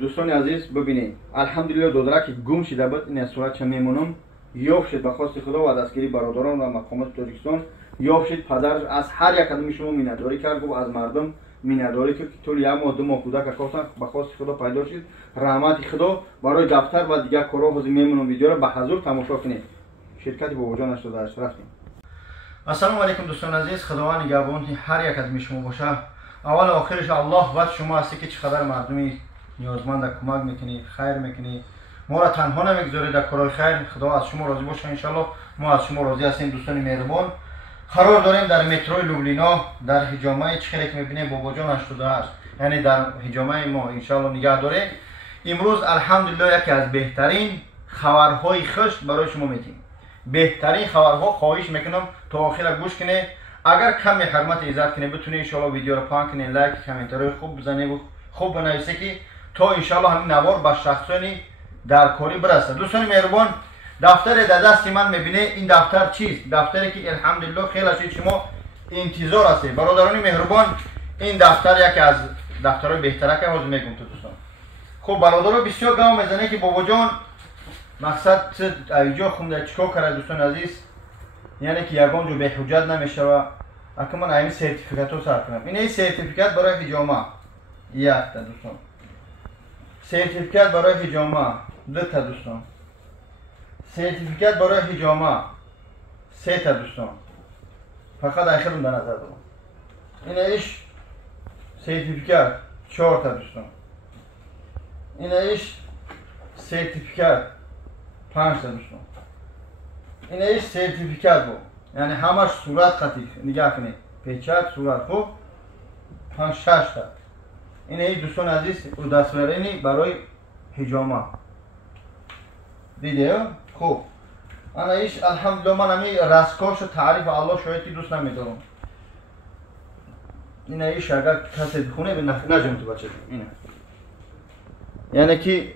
دوستان عزیز ببینید الحمدلله دودرک گم شده بود این صورت چه میمونم یاف شد به خواست خدا و دستگیری برادران و مقامات تاجیکستان یاف شد پدر از هر یک کدوم شما مینداری کرد و از مردم مینداری که طول یک ماه دو ماه کودک کاستن به خواست خدا پیدا شد رحمت خدا برای دفتر و دیگر کارها حاضر میمونم ویدیو را به حضور تماشا کنید شرکت بابا جان 88 رفتیم. السلام علیکم دوستان عزیز خداوند نگهبان هر یک از شما باشه اول و آخرش الله وقت شما هستی که چقدر مردمی نیازمند کمک میکنی خیر میکنی ما را تنها نمیگذارید در کارهای خیر خدا از شما راضی باشه ان شاء الله ما از شما راضی هستیم دوستان مهربان قرار داریم در مترو لوبلینا در حجامه چخیلی که میبینیم بابا جان 88 یعنی در حجامه ما ان شاء الله نگه داره امروز الحمدلله یکی از بهترین خبرهای خوش برای شما میتیم بهترین خبرها خواهش میکنم تا آخر گوش کنه اگر کمی حرمت عزت کنه بتونه ان شاء الله ویدیو رو پاک کنه لایک کامنت‌های خوب بزنه و خوب بنویسه که تا ان شاء الله همین نوار به شخصانی در کاری برسه. دوستان مهربان دفتر در دست من میبینه این دفتر چیست؟ دفتری که الحمدلله خیلی از شما انتظار هست. برادران مهربان این دفتر یکی از دفترهای بهتره که حاضر میگم تو دوستان. خب برادران بسیار گام میزنه که بابا جان مقصد اینجا خونده چیکار کرده دوستان عزیز یعنی که یگان جو به حجت نمیشه و اگه من این سرتیفیکات رو سر کنم این سرتیفیکات برای حجامه یک تا دوستان سرتیفیکات برای حجامه دو تا دوستان سرتیفیکات برای حجامه سه تا دوستان فقط آخرون در نظر دارم این ایش سرتیفیکات 4 تا دوستان این ایش سرتیفیکات 5 تا دوستان این ایش سرتیفیکات بود یعنی همش صورت خطی نگاه کنید پیچک صورت خوب 5 6 تا این ای دوستان عزیز او دستورینی برای حجامه دیده خوب انا ایش الحمدلله من همی رستگارش تعریف الله شاید که دوست نمیدارم این ایش اگر کسی بخونه به نجم تو بچه اینه یعنی که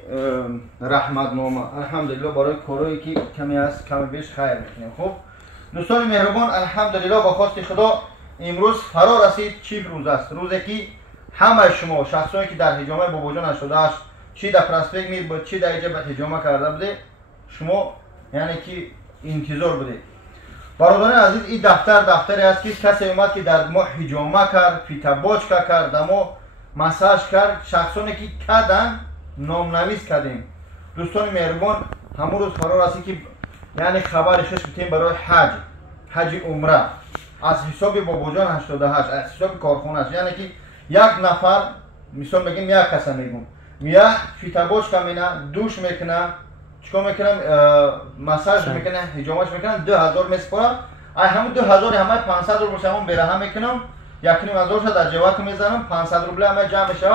رحمت نامه الحمدلله برای کارهایی که کمی از کمی بیش خیر میکنیم. خب دوستان مهربان الحمدلله با خواست خدا امروز فرا رسید چی روز است روزی که همه شما شخصایی که در حجامه بابا جان 88 چی در پرسپک میر بود چی در اینجا به حجامه کرده بوده شما یعنی که انتظار بوده برادران عزیز این دفتری است که کسی اومد که در ما حجامه کرد فیتاباچکا کرد ما مساج کرد شخصانی که کردن نامنویس کردیم دوستان مهربان همون روز فرا رسید که یعنی خبر خوش میتیم برای حج عمره از حساب بابا جان 88 از حساب کارخانه است یعنی که یک نفر مثال بگیم یک کس میگم یک فیتاباچکا میکنه دوش میکنه چیکار میکنه مساج میکنه حجامش میکنه 2000 میسپاره ای همون 2000 همه 500 روبل شما برهم میکنم 1500 شو در جواب میذارم 500 روبل همه جمع میشه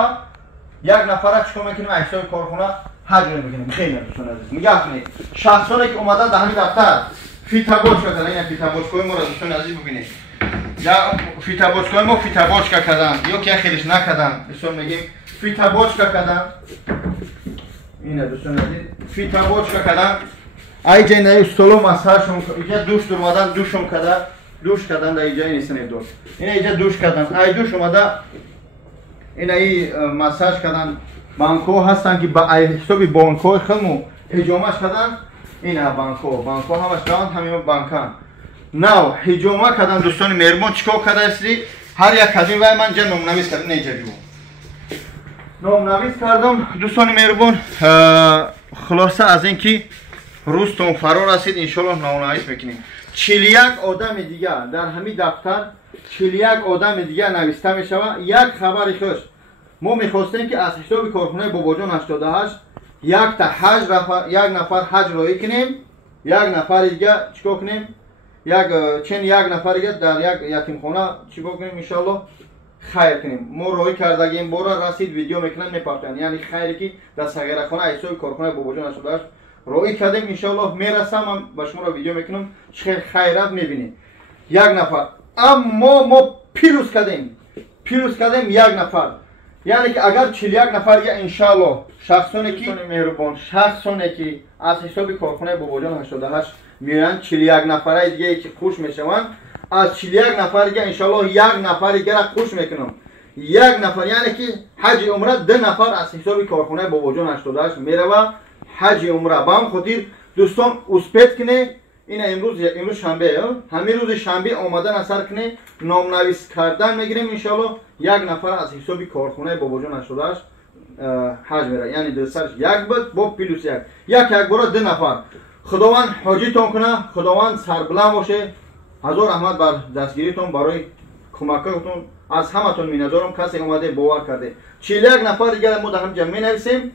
یک نفر چیکار میکنیم حساب کارخانه حج میکنیم خیلی دوستان عزیز نگاه کنید شخصانی که اومدن در همین دفتر فیتاباچکا کردن این فیتاباچکای ما را دوستان عزیز ببینید یا فیتاباچکای ما فیتاباچکا کردن یا که خیلیش نکردن مثلا میگیم فیتاباچکا کردن اینه دوستان عزیز فیتاباچکا کردن ای جای نه استولو مساجشون اینجا دوش در اومدن دوشم کردن دوش کردن در اینجا نیستن دوش این اینجا دوش کردن ای دوش اومده این ای مساج کردن بانکو هستن که با حسابی بانکو خلمو حجامش کردن این بانکو همش کردن همین بانکان نو حجامه کردن دوستان مهربان چیکار کرده اسری هر یک کدوم وای من جا نامنویس کردم اینجا جو نامنویس کردم دوستان مهربان خلاصه از اینکه روزتون فرا رسید ان شاء الله نامنویس میکنیم 41 آدم دیگه در همین دفتر 41 آدم دیگه نوشته میشود یک خبر خوش ما میخواستیم که از حساب کارخانه بابا جان 88 یک نفر حج رایی کنیم یک نفر دیگه چیکار کنیم یک نفر دیگه در یک یتیمخانه چیکار کنیم ان شاء الله خیر کنیم ما رای کردگیم بارا رسید ویدیو میکنن میپختن یعنی خیری که در صغیرخانه حساب کارخانه بابا جان 88 رای کردیم ان شاء الله میرسم من با شما را ویدیو میکنم چه خیرات میبینید یک نفر اما ما پیروز کردیم یک نفر یعنی که اگر 41 نفر یا ان شاء الله شخصانی که مهربان شخصانی که از حساب کارخانه بابا جان 88 میرن 41 نفره دیگه که خوش میشوند از 41 نفر دیگه ان شاء الله یک نفر دیگه را خوش میکنم یک نفر یعنی که حج عمره 2 نفر از حساب کارخانه باباجان 88 میروه حج عمره با هم خاطر دوستان اسپیت کنه. این امروز شنبه همین روز شنبه آمدن اثر کنه نامنویس کردن میگیریم انشالله. یک نفر از حساب کارخانه باباجان 88 حج میره یعنی درسش یک بود با پلوس یک بار 2 نفر. خداوند حاجیتون کنه، خداوند سربلند باشه. هزار رحمت بر دستگیریتون، برای کمکتون از همتون می‌ندارم. کسی اومده باور کرده 41 نفر دیگه ما در هم جمع می‌نویسیم.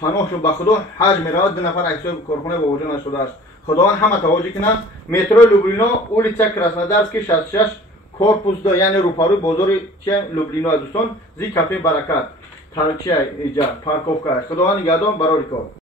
پناه شو به خدا حج میره 2 نفر حساب کارخانه باباجان 88. خداوند همه توجه کنه. مترو لوبلینا اولیچا کراسنودارسکی 66 корпус 2 یعنی روپاروی بازار چه لوبلینا دوستان زی کافه برکت ترچه ایجا پارکوفکا. خداوند نگهدار برای کار.